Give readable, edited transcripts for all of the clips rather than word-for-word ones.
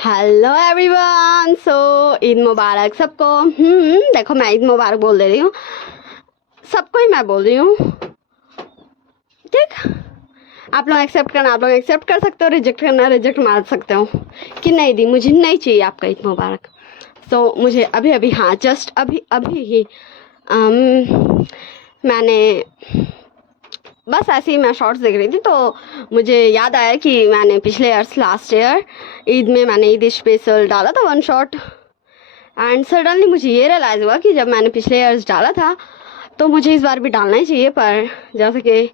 Hello everyone. So Eid मुबारक सबको। देखो मैं ईद मुबारक बोल दे रही हूँ, सबको ही मैं बोल रही हूँ। ठीक, आप लोग एक्सेप्ट करना, आप लोग एक्सेप्ट कर सकते हो, रिजेक्ट करना रिजेक्ट मार सकते हो कि नहीं दी मुझे नहीं चाहिए आपका ईद मुबारक। सो मुझे अभी अभी, हाँ जस्ट अभी अभी ही मैंने बस ऐसे ही मैं शॉर्ट्स देख रही थी तो मुझे याद आया कि मैंने पिछले ईयर्स लास्ट ईयर ईद में मैंने ईद स्पेशल डाला था वन शॉट। एंड सडनली मुझे ये रियलाइज़ हुआ कि जब मैंने पिछले ईयर्स डाला था तो मुझे इस बार भी डालना ही चाहिए, पर जैसे कि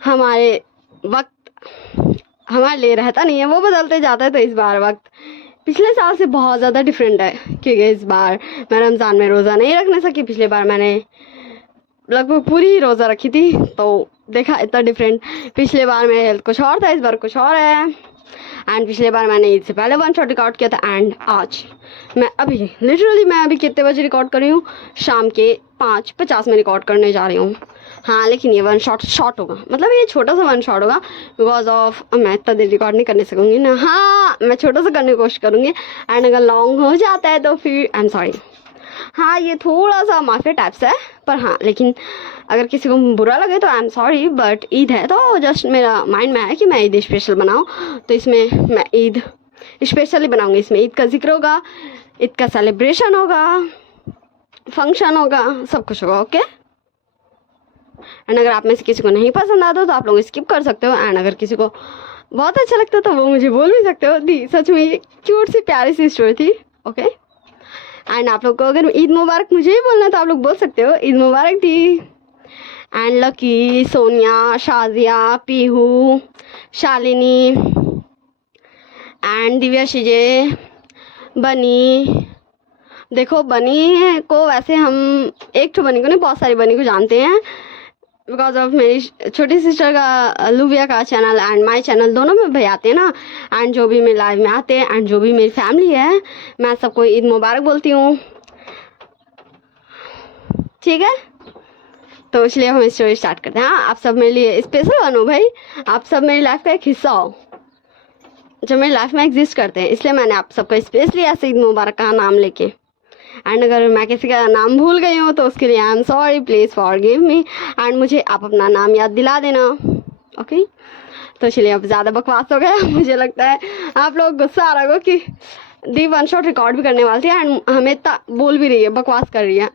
हमारे वक्त हमारे लिए रहता नहीं है, वो बदलते जाता है। तो इस बार वक्त पिछले साल से बहुत ज़्यादा डिफरेंट है, क्योंकि इस बार मैं रमज़ान में रोज़ा नहीं रखने सकी। पिछले बार मैंने लगभग पूरी ही रोज़ा रखी थी, तो देखा इतना डिफरेंट। पिछले बार मेरे हेल्थ कुछ और था, इस बार कुछ और है। एंड पिछले बार मैंने ईद से पहले वन शॉट रिकॉर्ड किया था। एंड आज मैं अभी कितने बजे रिकॉर्ड कर रही हूँ? शाम के 5:50 में रिकॉर्ड करने जा रही हूँ। हाँ, लेकिन ये वन शॉट होगा, मतलब ये छोटा सा वन शॉट होगा, बिकॉज ऑफ मैं इतना देर रिकॉर्ड नहीं करने सकूँगी ना। हाँ, मैं छोटा सा करने की कोशिश करूँगी, एंड अगर लॉन्ग हो जाता है तो फिर आई एम सॉरी। हाँ, ये थोड़ा सा माफिया टाइप्स है, पर हाँ, लेकिन अगर किसी को बुरा लगे तो I am sorry. But Eid है तो जस्ट मेरा माइंड में है कि मैं ईद स्पेशल बनाऊँ, तो इसमें मैं ईद स्पेशली बनाऊँगी। इसमें ईद का जिक्र होगा, ईद का सेलिब्रेशन होगा, फंक्शन होगा, सब कुछ होगा। ओके, एंड अगर आप में से किसी को नहीं पसंद आता तो आप लोग स्किप कर सकते हो। एंड अगर किसी को बहुत अच्छा लगता तो वो मुझे बोल भी सकते हो। दी सच में ये क्यूट सी प्यारी सी स्टोरी थी। ओके, एंड आप लोग को अगर ईद मुबारक मुझे ही बोलना है तो आप लोग बोल सकते हो ईद मुबारक दी। एंड लकी, सोनिया, शाजिया, पीहू, शालिनी एंड दिव्या, शिजे, बनी। देखो बनी को वैसे हम एक तो बनी को नहीं, बहुत सारी बनी को जानते हैं, बिकॉज ऑफ मेरी छोटी सिस्टर का लुविया का चैनल एंड माय चैनल दोनों में भाई आते हैं ना। एंड जो भी मेरे लाइव में आते हैं एंड जो भी मेरी फैमिली है, मैं सबको ईद मुबारक बोलती हूँ। ठीक है, तो इसलिए हम स्टोरी स्टार्ट करते हैं। हाँ, आप सब मेरे लिए स्पेशल बनो भाई, आप सब मेरी लाइफ का एक हिस्सा हो जो मेरी लाइफ में एग्जिस्ट करते हैं, इसलिए मैंने आप सबका स्पेशली ऐसे ईद मुबारक का नाम लेके। एंड अगर मैं किसी का नाम भूल गई हूँ तो उसके लिए I am sorry, please forgive me. And मुझे आप अपना नाम याद दिला देना। ओके, तो चलिए अब ज़्यादा बकवास हो गया। मुझे लगता है आप लोग गुस्सा आ रहा होगा कि दी वन शॉट रिकॉर्ड भी करने वाली थी एंड हमें इतना बोल भी रही है, बकवास कर रही है।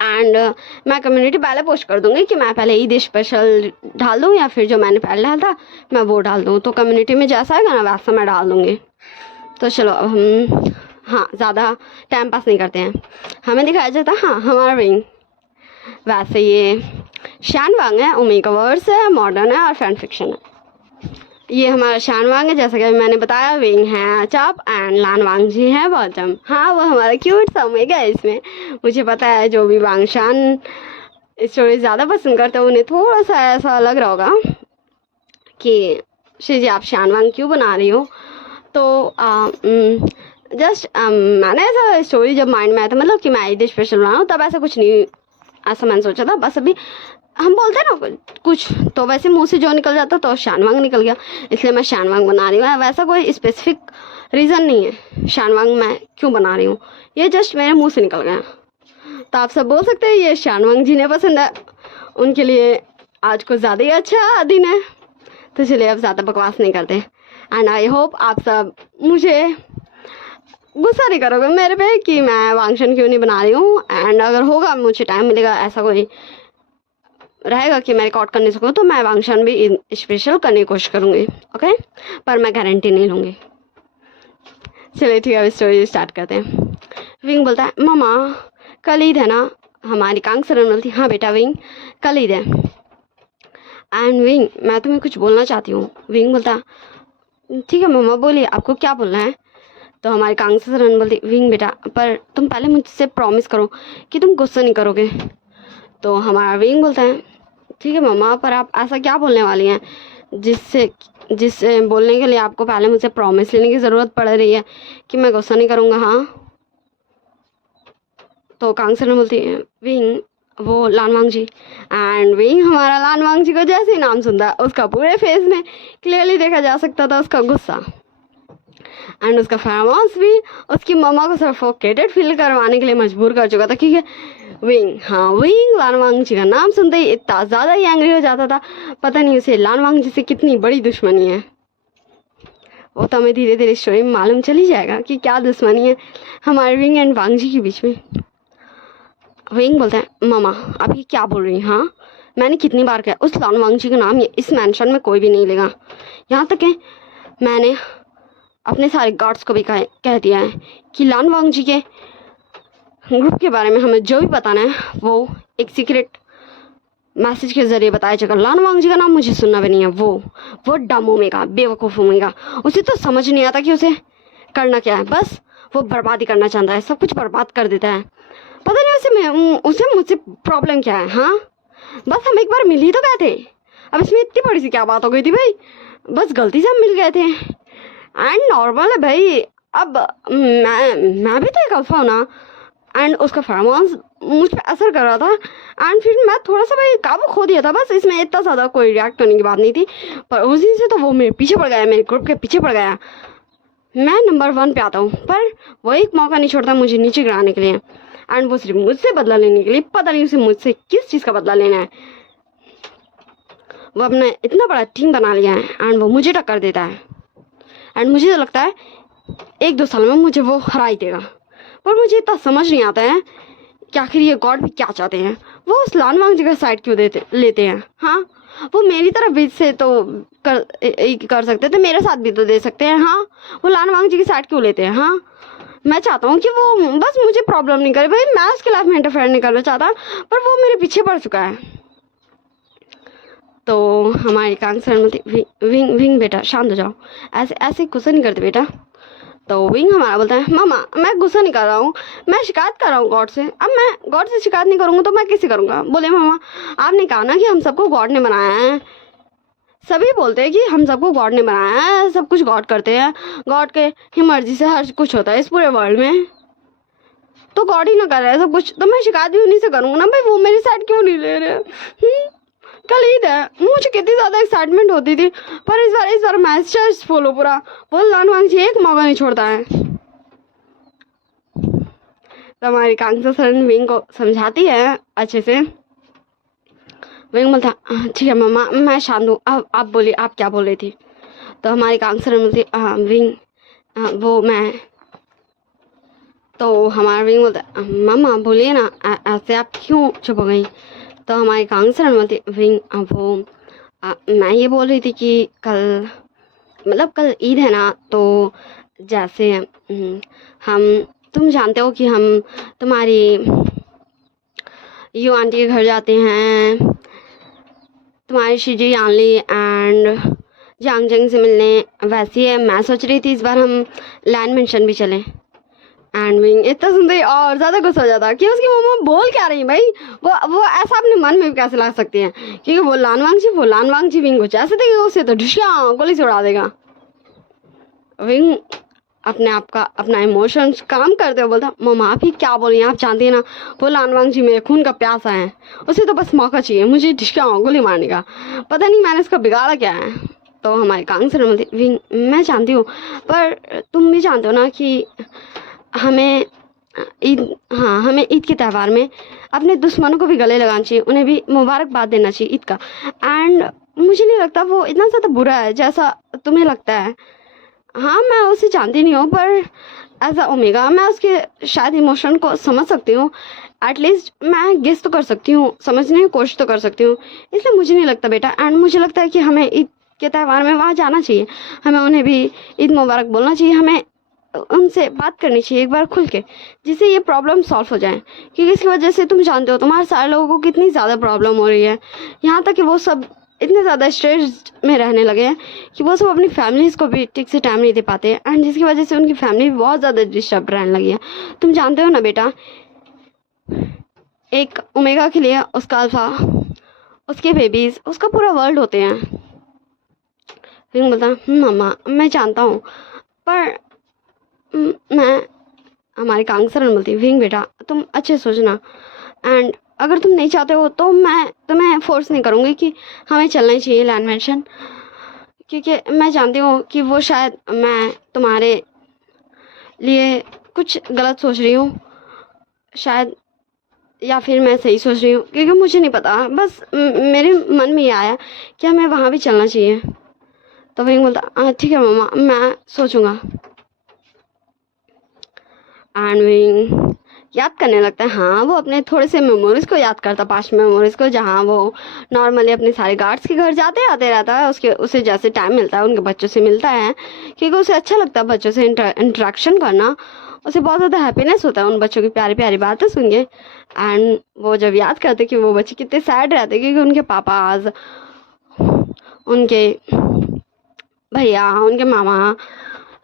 एंड मैं कम्युनिटी पहले पोस्ट कर दूंगी कि मैं पहले ईद स्पेशल डाल दूँ या फिर जो मैंने पहले डाला था मैं वो डाल दूँ, तो कम्युनिटी में जैसा आएगा ना वैसा मैं डाल दूँगी। तो चलो अब हम, हाँ ज़्यादा टाइम पास नहीं करते हैं, हमें दिखाया जाता हाँ हमारा विंग। वैसे ये शानवांग है, ओमेगा वर्स है, मॉडर्न है और फैन फिक्शन है। ये हमारा शानवांग है, जैसा कि अभी मैंने बताया। विंग है चाप एंड लानवांग जी है बॉटम। हाँ, वो हमारा क्यूट सा ओमेगा है इसमें। मुझे पता है जो भी वांगशान स्टोरी ज़्यादा पसंद करते हैं उन्हें थोड़ा सा ऐसा लग रहा होगा कि श्री जी आप शानवांग क्यों बना रही हो। तो जस्ट मैंने ऐसा स्टोरी जब माइंड में आया था, मतलब कि मैं ईद स्पेशल बनाऊँ, तब ऐसा कुछ नहीं, ऐसा मैंने सोचा था। बस अभी हम बोलते हैं ना कुछ तो वैसे मुंह से जो निकल जाता तो शानवांग निकल गया, इसलिए मैं शानवांग बना रही हूँ। वैसा कोई स्पेसिफिक रीज़न नहीं है शानवांग मैं क्यों बना रही हूँ, ये जस्ट मेरे मुंह से निकल गया। तो आप सब बोल सकते हैं ये शानवांग जिन्हें पसंद है उनके लिए आज कुछ ज़्यादा ही अच्छा दिन है। तो चलिए अब ज़्यादा बकवास नहीं करते। एंड आई होप आप सब मुझे गुस्सा नहीं करोगे मेरे पे कि मैं वांगशन क्यों नहीं बना रही हूँ। एंड अगर होगा, मुझे टाइम मिलेगा, ऐसा कोई रहेगा कि मैं रिकॉर्ड करने सकूँ तो मैं वांगशन भी स्पेशल करने की कोशिश करूँगी। ओके, पर मैं गारंटी नहीं लूँगी। चलिए ठीक है, अब स्टोरी स्टार्ट करते हैं। विंग बोलता है मामा कल ईद है ना। हमारी कांग सरन बोलती हाँ बेटा विंग कल ईद है। एंड विंग मैं तुम्हें कुछ बोलना चाहती हूँ। विंग बोलता ठीक है मामा बोलिए, आपको क्या बोलना है। तो हमारी कांग सरन बोलती विंग बेटा पर तुम पहले मुझसे प्रॉमिस करो कि तुम गुस्सा नहीं करोगे। तो हमारा विंग बोलता है ठीक है मम्मा, पर आप ऐसा क्या बोलने वाली हैं जिससे बोलने के लिए आपको पहले मुझसे प्रॉमिस लेने की ज़रूरत पड़ रही है कि मैं गुस्सा नहीं करूँगा। हाँ, तो कांगसर बोलती है विंग वो लानवांग जी। एंड विंग हमारा लानवांग जी को जैसे ही नाम सुनता उसका पूरे फेस में क्लियरली देखा जा सकता था उसका गुस्सा। एंड उसका फार्म भी उसकी मम्मा को सफोकेटेड फील करवाने के लिए मजबूर कर चुका था, क्योंकि विंग, हाँ विंग लानवांगची का नाम सुनते ही इतना ज़्यादा ही एंग्री हो जाता था। पता नहीं उसे लानवांगची से कितनी बड़ी दुश्मनी है, वो तो हमें धीरे धीरे स्टोरी में मालूम चल ही जाएगा कि क्या दुश्मनी है हमारे विंग एंड वांगजी के बीच में। विंग बोलता है मामा आप ये क्या बोल रही हैं, हाँ मैंने कितनी बार कहा उस लानवांगजी का नाम इस मैंशन में कोई भी नहीं लेगा। यहाँ तक है मैंने अपने सारे गार्ड्स को भी कह दिया है कि लानवांगजी के ग्रुप के बारे में हमें जो भी बताना है वो एक सीक्रेट मैसेज के जरिए बताया जाएगा। लानवांगजी का नाम मुझे सुनना भी नहीं है। वो डम ओमेगा, बेवकूफ़ ओमेगा, उसे तो समझ नहीं आता कि उसे करना क्या है, बस वो बर्बादी करना चाहता है, सब कुछ बर्बाद कर देता है। पता नहीं उसे मुझसे प्रॉब्लम क्या है। हाँ बस हम एक बार मिल ही तो गए थे, अब इसमें इतनी बड़ी सी क्या बात हो गई थी भाई, बस गलती से हम मिल गए थे एंड नॉर्मल है भाई। अब मैं भी तो एक अल्फा हूँ ना, एंड उसका फरमाउंस मुझ पर असर कर रहा था एंड फिर मैं थोड़ा सा भाई काबू खो दिया था, बस इसमें इतना ज़्यादा कोई रिएक्ट करने की बात नहीं थी। पर उस दिन से तो वो मेरे पीछे पड़ गया, मेरे ग्रुप के पीछे पड़ गया। मैं नंबर 1 पे आता हूँ पर वो एक मौका नहीं छोड़ता मुझे नीचे गिराने के लिए, एंड वो सिर्फ मुझसे बदला लेने के लिए। पता नहीं उसे मुझसे किस चीज़ का बदला लेना है। वो अपना इतना बड़ा टीम बना लिया है एंड वो मुझे टक्कर देता है एंड मुझे तो लगता है 1-2 साल में मुझे वो हरा ही देगा। पर मुझे इतना समझ नहीं आता है कि आखिर ये गॉड भी क्या चाहते हैं। वो उस लानवांगजी का साइड क्यों लेते हैं। हाँ वो मेरी तरफ भी से तो कर सकते थे, मेरे साथ भी तो दे सकते हैं। हाँ वो लानवांगजी की साइड क्यों लेते हैं। हाँ मैं चाहता हूँ कि वो बस मुझे प्रॉब्लम नहीं करे भाई, मैं उसके लाइफ में इंटरफेयर नहीं करना चाहता, पर वो मेरे पीछे पड़ चुका है। तो हमारी कांसर विंग विंग बेटा शांत हो जाओ, ऐसे ऐसे गुस्सा नहीं करते बेटा। तो विंग हमारा बोलता है मामा मैं गुस्सा नहीं कर रहा हूँ, मैं शिकायत कर रहा हूँ गॉड से। अब मैं गॉड से शिकायत नहीं करूँगा तो मैं किससे करूँगा। बोले मामा आपने कहा ना कि हम सबको गॉड ने बनाया है, सभी बोलते हैं कि हम सबको गॉड ने बनाया है, सब कुछ गॉड करते हैं, गॉड के ही मर्जी से हर कुछ होता है इस पूरे वर्ल्ड में, तो गॉड ही ना कर रहा है सब कुछ, तो मैं शिकायत भी उन्हीं से करूँगा ना भाई। वो मेरी साइड क्यों नहीं ले रहे। कल ईद है, मुझे कितनी ज़्यादा एक्साइटमेंट होती थी, पर इस बार मैच जस्ट फॉलो पूरा वो लानवांगजी एक मौका नहीं छोड़ता है। तो हमारी कांग्रेस सर विंग को समझाती है अच्छे से। विंग बोलता ठीक है मम्मा मैं शांत हूँ, अब आप बोलिए आप क्या बोल रही थी। तो हमारी कांग्रेस बोलती विंग वो मैं, तो हमारा विंग बोलता मम्मा बोलिए ना ऐसे आप क्यों चुप हो गई। तो हमारी कांग्रेस बोलती विंग वो मैं ये बोल रही थी कि कल ईद है ना, तो जैसे हम तुम जानते हो कि हम तुम्हारी यू आंटी के घर जाते हैं, तुम्हारी शिजी आनली एंड जांगजंग से मिलने। वैसे ही मैं सोच रही थी इस बार हम लैंड मेंशन भी चलें। एंड विंग इतना सुनते ही और ज़्यादा गुस्सा हो जाता कि उसकी मम्मा बोल क्या रही भाई, वो ऐसा अपने मन में भी कैसे ला सकती हैं, क्योंकि वो लानवांगजी विंग को जैसे देखेगा उसे तो ढिशला गोली से उड़ा देगा। विंग अपने आप का अपना इमोशंस काम करते हुए बोलता मम्मा आप ही क्या बोल रही हैं, आप जानती हैं ना वो लानवांगजी मेरे खून का प्यासा है, उसे तो बस मौका चाहिए मुझे ढिशला गोली मारने का, पता नहीं मैंने उसका बिगाड़ा क्या है। तो हमारी कांग्रेस बोलती विंग मैं जानती हूँ, पर तुम भी जानते हो ना कि हमें ईद के त्यौहार में अपने दुश्मनों को भी गले लगाना चाहिए, उन्हें भी मुबारकबाद देना चाहिए ईद का। एंड मुझे नहीं लगता वो इतना ज़्यादा बुरा है जैसा तुम्हें लगता है। हाँ मैं उसे जानती नहीं हूँ, पर एज अ ओमेगा मैं उसके शायद इमोशन को समझ सकती हूँ, एटलीस्ट मैं गेस तो कर सकती हूँ, समझने की कोशिश तो कर सकती हूँ, इसलिए मुझे नहीं लगता बेटा। एंड मुझे लगता है कि हमें ईद के त्यौहार में वहाँ जाना चाहिए, हमें उन्हें भी ईद मुबारक बोलना चाहिए, हमें उनसे बात करनी चाहिए एक बार खुल के, जिससे ये प्रॉब्लम सॉल्व हो जाए। क्योंकि इसकी वजह से तुम जानते हो तुम्हारे सारे लोगों को कितनी ज़्यादा प्रॉब्लम हो रही है, यहाँ तक कि वो सब इतने ज़्यादा स्ट्रेस में रहने लगे हैं कि वो सब अपनी फैमिलीज़ को भी ठीक से टाइम नहीं दे पाते, एंड जिसकी वजह से उनकी फैमिली भी बहुत ज़्यादा डिस्टर्ब रहने लगी है। तुम जानते हो ना बेटा, एक ओमेगा के लिए उसका अल्फा, उसके बेबीज़, उसका पूरा वर्ल्ड होते हैं। फिर बोलता मम्मा मैं जानता हूँ, पर मैं हमारी कांगसर बोलती विंग बेटा तुम अच्छे सोचना, एंड अगर तुम नहीं चाहते हो तो मैं तुम्हें फोर्स नहीं करूँगी कि हमें चलना ही चाहिए लैंड मेंशन, क्योंकि मैं जानती हूँ कि वो शायद मैं तुम्हारे लिए कुछ गलत सोच रही हूँ शायद, या फिर मैं सही सोच रही हूँ, क्योंकि मुझे नहीं पता। बस मेरे मन में ये आया कि हमें वहाँ भी चलना चाहिए। तो विंग बोलता हाँ ठीक है मम्मा, मैं सोचूंगा। एंड विंग याद करने लगता है। हाँ, वो अपने थोड़े से मेमोरीज को याद करता, पास्ट मेमोरीज को, जहाँ वो नॉर्मली अपने सारे गार्ड्स के घर जाते आते रहता है। उसे जैसे टाइम मिलता है उनके बच्चों से मिलता है, क्योंकि उसे अच्छा लगता है बच्चों से इंटरेक्शन करना। उसे बहुत ज़्यादा हैप्पीनेस होता है उन बच्चों की प्यारी प्यारी बातें सुन के। एंड वो जब याद करते कि वो बच्चे कितने सैड रहते, क्योंकि उनके पापा आज, उनके भैया, उनके मामा,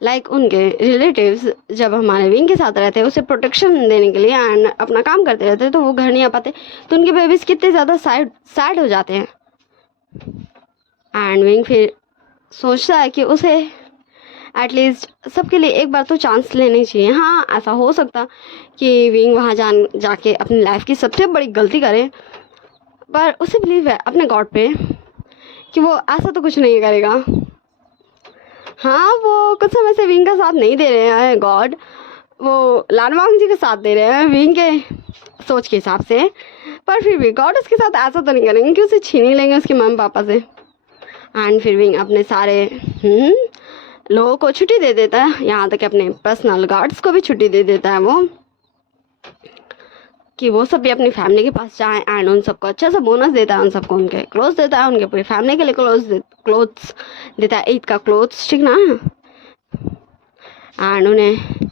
लाइक उनके रिलेटिव्स जब हमारे विंग के साथ रहते हैं उसे प्रोटेक्शन देने के लिए एंड अपना काम करते रहते हैं, तो वो घर नहीं आ पाते, तो उनके बेबीज कितने ज़्यादा सैड हो जाते हैं। एंड विंग फिर सोचता है कि उसे एटलीस्ट सबके लिए एक बार तो चांस लेनी चाहिए। हाँ, ऐसा हो सकता कि विंग वहाँ जाके अपनी लाइफ की सबसे बड़ी गलती करे, पर उसे बिलीव है अपने गॉड पे कि वो ऐसा तो कुछ नहीं करेगा। हाँ, वो कुछ समय से विंग का साथ नहीं दे रहे हैं गॉड, वो लानवांग जी का साथ दे रहे हैं विंग के सोच के हिसाब से, पर फिर भी गॉड उसके साथ ऐसा तो नहीं करेंगे कि उसे छीन ही लेंगे उसके मम्मी पापा से। एंड फिर विंग अपने सारे लोगों को छुट्टी दे देता है, यहाँ तक अपने पर्सनल गार्ड्स को भी छुट्टी दे देता है वो, कि वो सब भी अपनी फैमिली के पास जाएं। एंड उन सबको अच्छा सा बोनस देता है, उन सबको उनके क्लोथ्स देता है, उनके पूरी फैमिली के लिए क्लोथ्स देता है, ईद का क्लोथ्स, ठीक ना। एंड उन्हें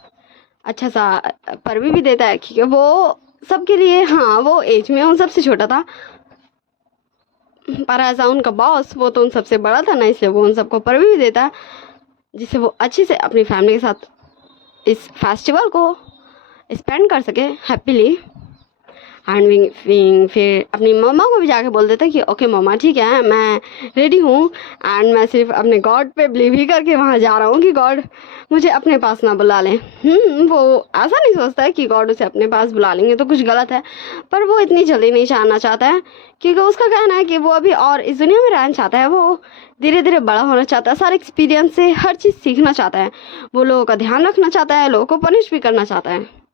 अच्छा सा परवी भी देता है, क्योंकि वो सबके लिए, हाँ, वो एज में उन सबसे छोटा था, पर ऐसा उनका बॉस वो तो उन सबसे बड़ा था ना, इसलिए वो उन सबको परवी भी देता है, जिससे वो अच्छे से अपनी फैमिली के साथ इस फेस्टिवल को स्पेंड कर सके हैप्पीली। एंड विंग फिर अपनी मम्मा को भी जाके बोल देता है कि ओके मम्मा ठीक है, मैं रेडी हूँ, एंड मैं सिर्फ अपने गॉड पे बिलीव ही करके वहाँ जा रहा हूँ कि गॉड मुझे अपने पास ना बुला लें। वो ऐसा नहीं सोचता है कि गॉड उसे अपने पास बुला लेंगे तो कुछ गलत है, पर वो इतनी जल्दी नहीं जानना चाहता है, क्योंकि उसका कहना है कि वो अभी और इस दुनिया में रहना चाहता है, वो धीरे धीरे बड़ा होना चाहता है, सारे एक्सपीरियंस से हर चीज़ सीखना चाहता है, वो लोगों का ध्यान रखना चाहता है, लोगों को पनिश भी करना चाहता है।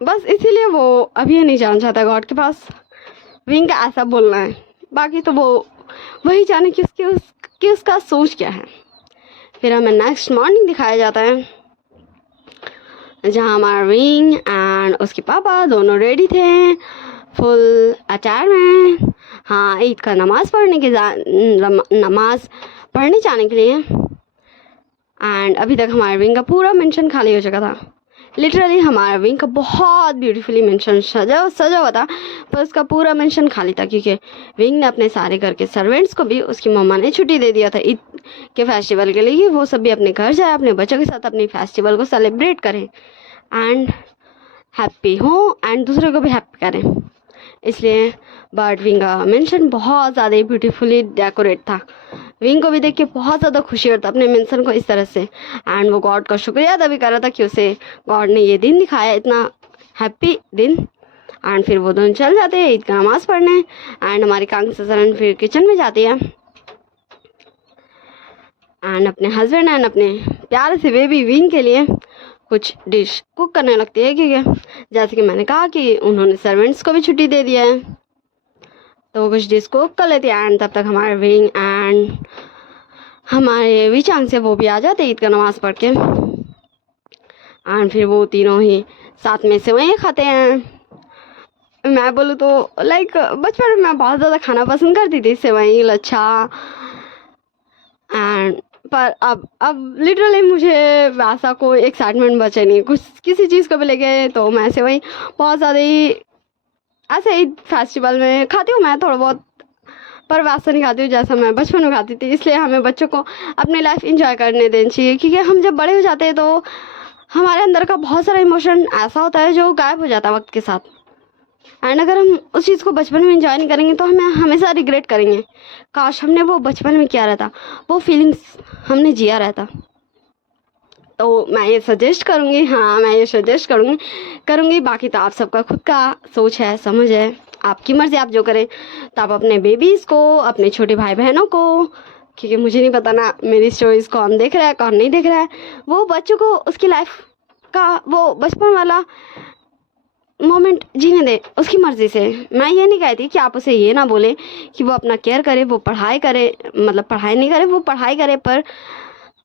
बस इसीलिए वो अभी नहीं जाना चाहता गॉड के पास। विंग का ऐसा बोलना है, बाकी तो वो वही जाने कि उसका सोच क्या है। फिर हमें नेक्स्ट मॉर्निंग दिखाया जाता है, जहाँ हमारा विंग एंड उसके पापा दोनों रेडी थे फुल अटायर में, हाँ, ईद का नमाज पढ़ने जाने के लिए। एंड अभी तक हमारे विंग का पूरा मेंशन खाली हो चुका था, लिटरली हमारा विंग का बहुत ब्यूटीफुली मेंशन सजा हुआ था, पर उसका पूरा मेंशन खाली था, क्योंकि विंग ने अपने सारे घर के सर्वेंट्स को भी उसकी मम्मा ने छुट्टी दे दिया था ईद के फेस्टिवल के लिए, वो सब भी अपने घर जाए, अपने बच्चों के साथ अपनी फेस्टिवल को सेलिब्रेट करें एंड हैप्पी हो एंड दूसरे को भी हैप्पी करें। इसलिए बट विंग का मेंशन बहुत ज़्यादा ब्यूटीफुली डेकोरेट था। विंग को भी देख के बहुत ज़्यादा खुशी होता अपने मेंशन को इस तरह से, एंड वो गॉड का शुक्रिया अदा भी कर रहा था कि उसे गॉड ने ये दिन दिखाया, इतना हैप्पी दिन। एंड फिर वो दोनों चल जाते हैं ईद का नमाज़ पढ़ने, एंड हमारी कांगसरन फिर किचन में जाती है एंड अपने हस्बैंड एंड अपने प्यारे से बेबी विंग के लिए कुछ डिश कुक करने लगती है, क्योंकि जैसे कि मैंने कहा कि उन्होंने सर्वेंट्स को भी छुट्टी दे दिया है, तो वो कुछ डिश कुक कर लेती है। एंड तब तक हमारे विंग एंड हमारे विचांग से वो भी आ जाते ईद का नमाज़ पढ़ के, एंड फिर वो तीनों ही साथ में सेवइयाँ खाते हैं। मैं बोलूँ तो लाइक बचपन में मैं बहुत ज़्यादा खाना पसंद करती थी, सेवई, लच्छा, एंड पर अब लिटरली मुझे वैसा कोई एक्साइटमेंट बचे नहीं कुछ किसी चीज़ को भी लेके, तो मैं सेवई बहुत ज़्यादा ही ऐसे ही फेस्टिवल में खाती हूँ मैं थोड़ा बहुत, पर वैसा नहीं खाती हूँ जैसा मैं बचपन में खाती थी। इसलिए हमें बच्चों को अपनी लाइफ एंजॉय करने देनी चाहिए, क्योंकि हम जब बड़े हो जाते हैं तो हमारे अंदर का बहुत सारा इमोशन ऐसा होता है जो गायब हो जाता है वक्त के साथ, एंड अगर हम उस चीज़ को बचपन में एंजॉय नहीं करेंगे तो हमें हमेशा रिग्रेट करेंगे, काश हमने वो बचपन में किया रहता, वो फीलिंग्स हमने जिया रहता। तो मैं ये सजेस्ट करूँगी, हाँ मैं ये सजेस्ट करूँगी। बाकी तो आप सबका खुद का सोच है, समझ है, आपकी मर्ज़ी, आप जो करें। तो आप अपने बेबीज़ को, अपने छोटे भाई बहनों को क्योंकि मुझे नहीं पता ना मेरी स्टोरीज कौन देख रहा है कौन नहीं देख रहा है। वो बच्चों को उसकी लाइफ का वो बचपन वाला मोमेंट जीने दे उसकी मर्जी से। मैं ये नहीं कहती कि आप उसे ये ना बोले कि वो अपना केयर करे, वो पढ़ाई करे, मतलब पढ़ाई नहीं करे, वो पढ़ाई करे, पर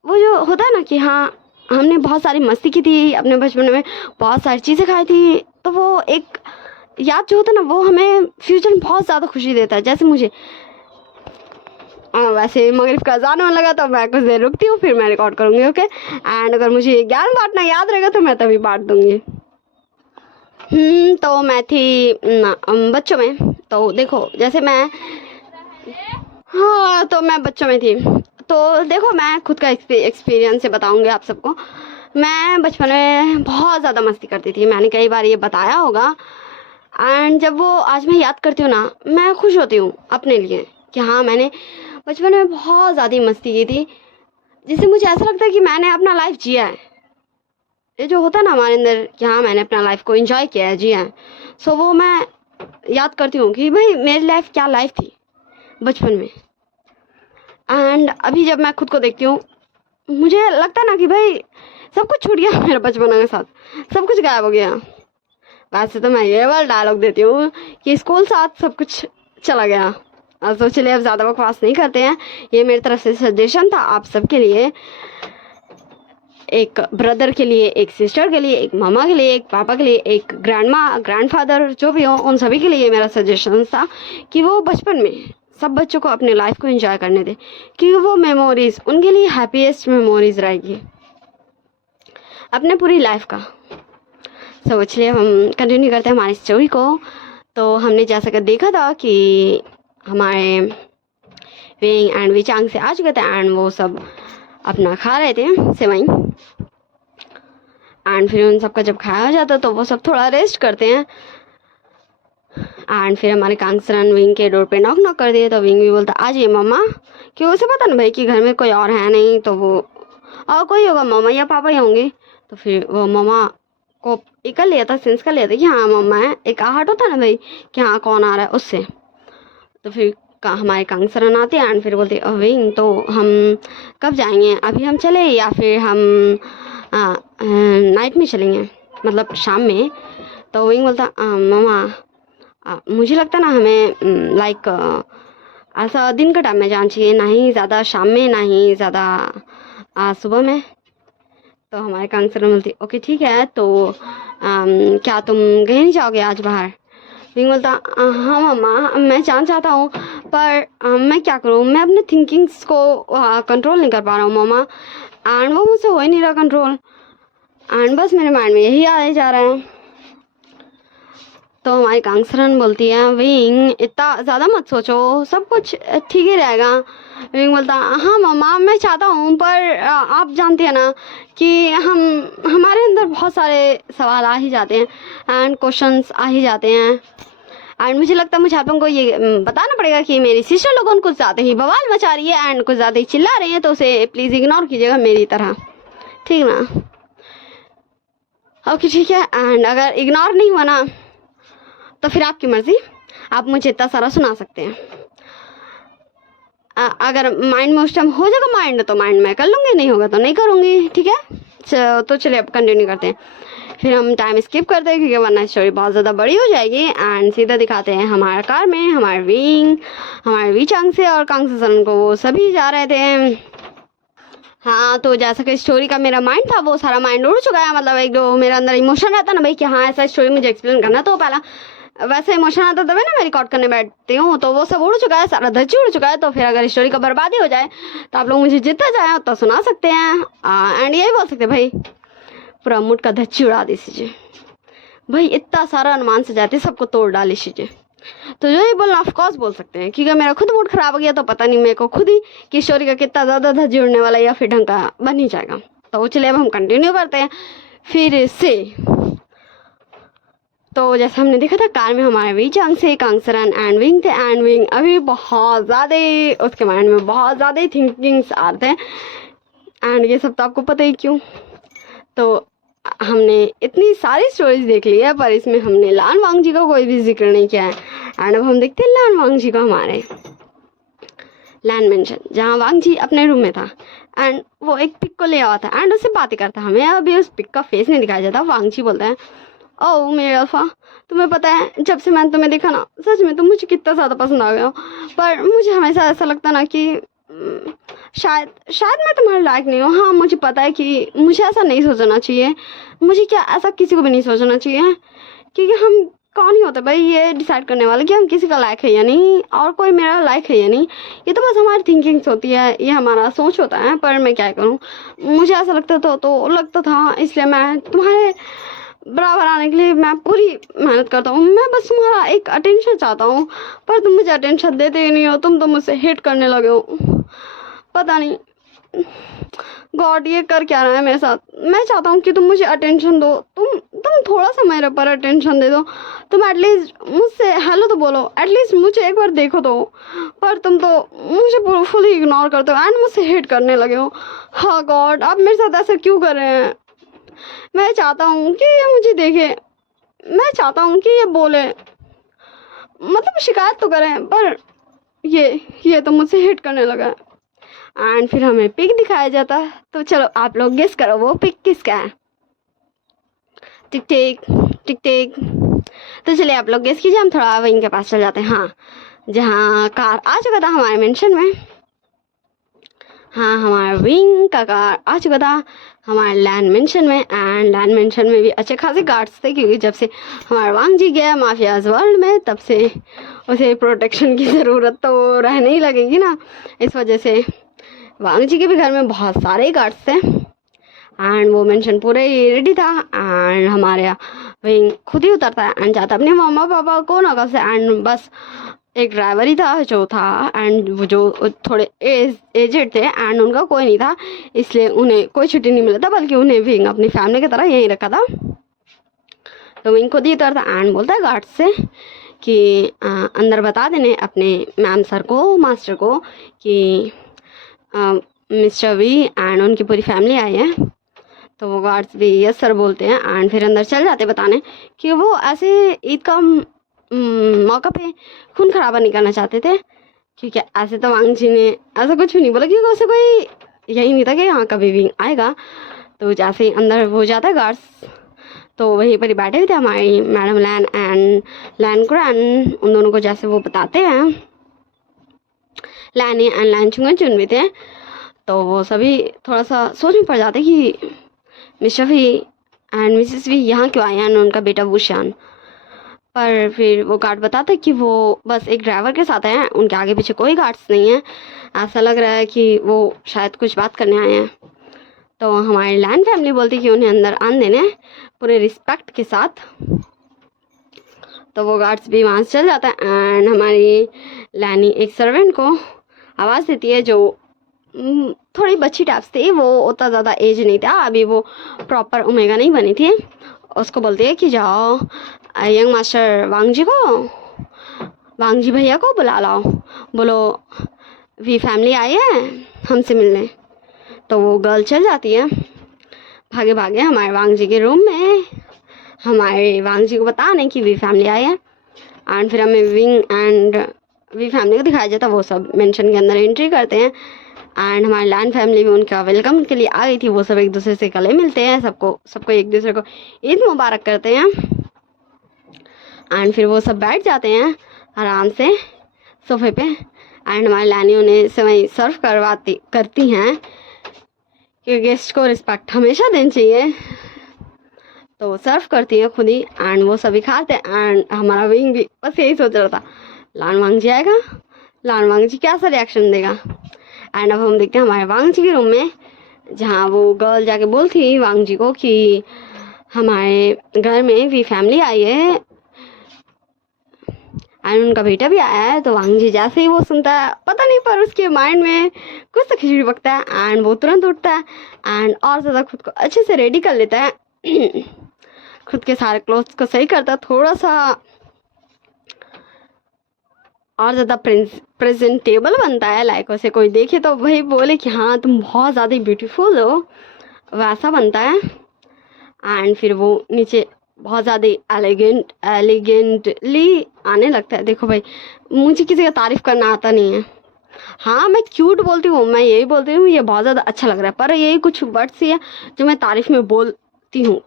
वो जो होता है ना कि हाँ हमने बहुत सारी मस्ती की थी अपने बचपन में, बहुत सारी चीज़ें खाई थी, तो वो एक याद जो होता है ना वो हमें फ्यूचर में बहुत ज़्यादा खुशी देता है। जैसे मुझे वैसे मगरिब का अज़ान होने लगा तो मैं कुछ देर रुकती हूँ, फिर मैं रिकॉर्ड करूँगी, ओके। एंड अगर मुझे ज्ञान बांटना याद रहेगा तो मैं तभी बांट दूँगी। तो मैं थी बच्चों में, तो देखो जैसे मैं, हाँ तो मैं बच्चों में थी, तो देखो मैं खुद का एक्सपीरियंस से बताऊंगी आप सबको। मैं बचपन में बहुत ज़्यादा मस्ती करती थी, मैंने कई बार ये बताया होगा। एंड जब वो आज मैं याद करती हूँ ना मैं खुश होती हूँ अपने लिए कि हाँ मैंने बचपन में बहुत ज़्यादा मस्ती की थी, जिससे मुझे ऐसा लगता है कि मैंने अपना लाइफ जिया है। ये जो होता है ना हमारे अंदर कि हाँ मैंने अपना लाइफ को एंजॉय किया है, जिया है। सो वो मैं याद करती हूँ कि भाई मेरी लाइफ क्या लाइफ थी बचपन में। एंड अभी जब मैं खुद को देखती हूँ मुझे लगता है ना कि भाई सब कुछ छूट गया मेरे बचपन के साथ, सब कुछ गायब हो गया। वैसे तो मैं ये वाला डायलॉग देती हूँ कि स्कूल साथ सब कुछ चला गया। तो चलिए अब ज़्यादा बकवास नहीं करते हैं, ये मेरी तरफ से सजेशन था आप सबके लिए, एक ब्रदर के लिए, एक सिस्टर के लिए, एक मामा के लिए, एक पापा के लिए, एक ग्रैंडफादर जो भी हो उन सभी के लिए मेरा सजेशन था कि वो बचपन में सब बच्चों को अपने लाइफ को एंजॉय करने दें, क्योंकि वो मेमोरीज उनके लिए हैप्पीएस्ट मेमोरीज रहेगी अपने पूरी लाइफ का। सो चलिए हम कंटिन्यू करते हैं हमारी स्टोरी को। तो हमने जैसा कि देखा था कि हमारे विंग एंड विचांग से आ चुके थे एंड वो सब अपना खा रहे थे सेवई। एंड फिर उन सबका जब खाया हो जाता तो वो सब थोड़ा रेस्ट करते हैं। एंड फिर हमारे कांगसरन विंग के डोर पे नॉक कर दिए, तो विंग भी बोलता आ जाइए मम्मा, क्यों उसे पता ना भाई कि घर में कोई और है नहीं, तो वो और कोई होगा मम्मा या पापा ही होंगे। तो फिर वो मम्मा को एक कर लिया था, सेंस कर लिया था कि हाँ मम्मा है, एक आहट होता है ना भाई कि हाँ कौन आ रहा है उससे। तो फिर हमारे कांगसरन आते हैं एंड फिर बोलते विंग तो हम कब जाएंगे, अभी हम चले या फिर हम नाइट में चलेंगे, मतलब शाम में। तो विंग बोलता मम्मा मुझे लगता ना हमें लाइक ऐसा दिन का टाइम में जाना चाहिए, ना ही ज़्यादा शाम में ना ही ज़्यादा सुबह में। तो हमारे कांगसरन बोलती ओके ठीक है, तो क्या तुम कहीं नहीं जाओगे आज बाहर। विंग बोलता हाँ मम्मा मैं जाना चाहता हूँ, पर मैं क्या करूँ, मैं अपने थिंकिंग्स को कंट्रोल नहीं कर पा रहा हूँ मम्मा, एंड वो मुझसे हो ही नहीं रहा कंट्रोल, एंड बस मेरे माइंड में यही आए जा रहा है। तो हमारी कांगसरन बोलती है विंग इतना ज़्यादा मत सोचो, सब कुछ ठीक ही रहेगा। विंग बोलता हाँ मम्मा मैं चाहता हूँ, पर आप जानती हैं ना कि हमारे अंदर बहुत सारे सवाल आ ही जाते हैं एंड क्वेश्चंस आ ही जाते हैं। एंड मुझे लगता है मुझे आप लोगों को ये बताना पड़ेगा कि मेरी सिस्टर लोगों कुछ ज़्यादा ही बवाल मचा रही है एंड कुछ ज़्यादा ही चिल्ला रही है, तो उसे प्लीज़ इग्नोर कीजिएगा मेरी तरह, ठीक ना। ओके ठीक है। एंड अगर इग्नोर नहीं हुआ ना तो फिर आपकी मर्ज़ी, आप मुझे इतना सारा सुना सकते हैं। अगर माइंड में उस टाइम हो जाएगा माइंड तो माइंड में कर लूँगी, नहीं होगा तो नहीं करूँगी, ठीक है। तो चलिए अब कंटिन्यू करते हैं। फिर हम टाइम स्किप करते हैं क्योंकि वरना स्टोरी बहुत ज़्यादा बड़ी हो जाएगी। एंड सीधा दिखाते हैं हमारे कार में हमारे विंग, हमारे विचांग से और कांगसरन को, वो सभी जा रहे थे। हाँ तो जैसा कि स्टोरी का मेरा माइंड था वो सारा माइंड उड़ चुका है, मतलब एक जो मेरा अंदर इमोशन रहता ना भाई कि हाँ ऐसा स्टोरी मुझे एक्सप्लेन करना, तो पहला वैसे इमोशन आता तभी ना मैं रिकॉर्ड करने बैठती हूँ, तो वो सब उड़ चुका है, सारा धज्जी उड़ चुका है। तो फिर अगर स्टोरी का बर्बादी हो जाए तो आप लोग मुझे जितना चाहे उतना सुना सकते हैं एंड यही बोल सकते हैं भाई पूरा मुड का धज्जी उड़ा दीजिए भाई, इतना सारा अनुमान से जाते सबको तोड़ डाल लीजिए। तो जो ये बोलना ऑफकोर्स बोल सकते हैं, क्योंकि मेरा खुद मूड खराब हो गया तो पता नहीं मेरे को खुद ही कि स्टोरी का कितना ज़्यादा धज्जी उड़ने वाला या फिर ढंग का बन ही जाएगा। तो चलिए अब हम कंटिन्यू करते हैं फिर से। तो जैसे हमने देखा था कार में हमारे विचांग से कांगसरन एंड विंग थे, एंड विंग अभी बहुत ज़्यादा उसके माइंड में बहुत ज़्यादा थिंकिंग्स आते हैं एंड ये सब तो आपको पता ही क्यों। तो हमने इतनी सारी स्टोरीज देख ली है पर इसमें हमने लान वांग जी का कोई भी जिक्र नहीं किया है। एंड अब हम देखते हैं लान वांग जी को हमारे। लैंड मेंशन जहाँ वांग जी अपने रूम में था एंड वो एक पिक को ले आवा था एंड उससे बातें करता। हमें अभी उस पिक का फेस नहीं दिखाया जाता। वांग जी बोलते हैं, ओ मेरे अल्फा, तुम्हें पता है जब से मैंने तुम्हें देखा ना, सच में तुम मुझे कितना ज़्यादा पसंद आ गए हो। पर मुझे हमेशा ऐसा लगता ना कि शायद शायद मैं तुम्हारे लायक नहीं हूँ। हाँ मुझे पता है कि मुझे ऐसा नहीं सोचना चाहिए, मुझे क्या ऐसा किसी को भी नहीं सोचना चाहिए, क्योंकि हम कौन ही होता है भाई ये डिसाइड करने वाले कि हम किसी का लायक है या नहीं और कोई मेरा लायक है या नहीं। ये तो बस हमारी थिंकिंग्स होती है, ये हमारा सोच होता है। पर मैं क्या करूँ, मुझे ऐसा लगता था इसलिए मैं तुम्हारे बराबर आने के लिए मैं पूरी मेहनत करता हूँ। मैं बस तुम्हारा एक अटेंशन चाहता हूँ, पर तुम मुझे अटेंशन देते ही नहीं हो। तुम तो मुझसे हेट करने लगे हो, पता नहीं गॉड ये कर क्या रहा है मेरे साथ। मैं चाहता हूँ कि तुम मुझे अटेंशन दो, तुम थोड़ा सा मेरे पर अटेंशन दे दो। तुम एटलीस्ट मुझसे हेलो तो बोलो, एटलीस्ट मुझे एक बार देखो तो। पर तुम तो मुझे फुली इग्नोर करते हो एंड मुझसे हेट करने लगे हो। हाँ गॉड आप मेरे साथ ऐसा क्यों कर रहे हैं। मैं चाहता हूँ कि ये मुझे देखे, मैं चाहता हूँ कि ये बोले, मतलब शिकायत तो करें, पर ये तो मुझसे हिट करने लगा। एंड फिर हमें पिक दिखाया जाता है। तो चलो आप लोग गेस करो वो पिक किसका है। टिक टिक टिक टिक। तो चलिए आप लोग गेस कीजिए, हम थोड़ा विंग के पास चल जाते हैं। हाँ जहाँ कार आ चुका था हमारे मेंशन में, हाँ हमारा विंग का कार आ चुका था हमारे लैंड मेंशन में। एंड लैंड मेंशन में भी अच्छे खासे गार्ड्स थे, क्योंकि जब से हमारा वांग जी गया माफियाज वर्ल्ड में तब से उसे प्रोटेक्शन की ज़रूरत तो रहने ही लगेगी ना। इस वजह से वांग जी के भी घर में बहुत सारे गार्ड्स थे एंड वो मेंशन पूरे रेडी था। एंड हमारे यहाँ विंग खुद ही उतरता है एंड जाता अपने मम्मा पापा को नगर से। एंड बस एक ड्राइवर ही था जो था एंड वो जो थोड़े एजेड थे एंड उनका कोई नहीं था, इसलिए उन्हें कोई छुट्टी नहीं मिला था, बल्कि उन्हें विंग अपनी फैमिली की तरह यहीं रखा था। तो विंग खुद ही उतरता एंड बोलता है गार्ड से कि अंदर बता देने अपने मैम सर को, मास्टर को कि मिस्टर वी एंड उनकी पूरी फैमिली आई है। तो वो गार्ड्स भी यस सर बोलते हैं एंड फिर अंदर चल जाते बताने कि वो ऐसे ईद का मौका पे खून खराबा नहीं करना चाहते थे, क्योंकि ऐसे तो वांग जी ने ऐसा कुछ भी नहीं बोला, क्योंकि उसे कोई यही नहीं था कि यहाँ कभी भी आएगा। तो जैसे ही अंदर हो जाता है गार्ड्स, तो वहीं पर ही बैठे हुए थे हमारी madam Lan and Lan Crane. उन दोनों को जैसे वो बताते हैं, लैन एंड लैन चुन भी थे। तो वो सभी थोड़ा सा सोच में पड़ जाते कि mister V and missus V यहाँ क्यों आए हैं, उनका बेटा वुशान। पर फिर वो गार्ड बताता है कि वो बस एक ड्राइवर के साथ हैं, उनके आगे पीछे कोई गार्ड्स नहीं है। ऐसा लग रहा है कि वो शायद कुछ बात करने आए हैं। तो हमारी लैंड फैमिली बोलती कि उन्हें अंदर आने देने पूरे रिस्पेक्ट के साथ। तो वो गार्ड्स भी वहाँ से चल जाता है एंड हमारी लैनी एक सर्वेंट को आवाज़ देती है, जो थोड़ी बच्ची टाइप्स थी, वो उतना ज़्यादा एज नहीं था, अभी वो प्रॉपर ओमेगा नहीं बनी थी। उसको बोलती है कि जाओ यंग मास्टर वांग जी भैया को बुला लाओ, बोलो वी फैमिली आई है हमसे मिलने। तो वो गर्ल चल जाती है भागे भागे हमारे वांग जी के रूम में, हमारे वांग जी को बताने कि वी फैमिली आई है। एंड फिर हमें विंग एंड वी फैमिली को दिखाया जाता, वो सब मेंशन के अंदर एंट्री करते हैं। एंड हमारी लैंड फैमिली भी उनका वेलकम के लिए आ गई थी। वो सब एक दूसरे से गले मिलते हैं, सबको एक दूसरे को ईद मुबारक करते हैं। एंड फिर वो सब बैठ जाते हैं आराम से सोफे पे एंड हमारी लैनी उन्हें सेवई सर्व करती हैं, कि गेस्ट को रिस्पेक्ट हमेशा देनी चाहिए। तो वो सर्व करती है खुद ही एंड वो सभी खाते हैं। एंड हमारा विंग भी बस यही सोच रहा था, लान वांग जी आएगा, लान वांग जी क्या सा रिएक्शन देगा। एंड अब हम देखते हैं हमारे वांग जी के रूम में, जहाँ वो गर्ल जाके बोलती थी वांग जी को कि हमारे घर में भी फैमिली आई है एंड उनका बेटा भी आया है। तो वांग जी जैसे ही वो सुनता है, पता नहीं पर उसके माइंड में कुछ तो खिचड़ी पकता है एंड वो तुरंत उठता है एंड और ज़्यादा खुद को अच्छे से रेडी कर लेता है खुद के सारे क्लोथ्स को सही करता है, थोड़ा सा और ज़्यादा प्रेजेंटेबल बनता है, लाइक उसे कोई देखे तो वही बोले कि हाँ तुम बहुत ज़्यादा ब्यूटीफुल हो, वैसा बनता है। एंड फिर वो नीचे बहुत ज़्यादा एलिगेंटली आने लगता है। देखो भाई मुझे किसी का तारीफ़ करना आता नहीं है, हाँ मैं क्यूट बोलती हूँ, मैं यही बोलती हूँ ये बहुत ज़्यादा अच्छा लग रहा है, पर यही कुछ वर्ड्स ही है जो मैं तारीफ में बोलती हूँ।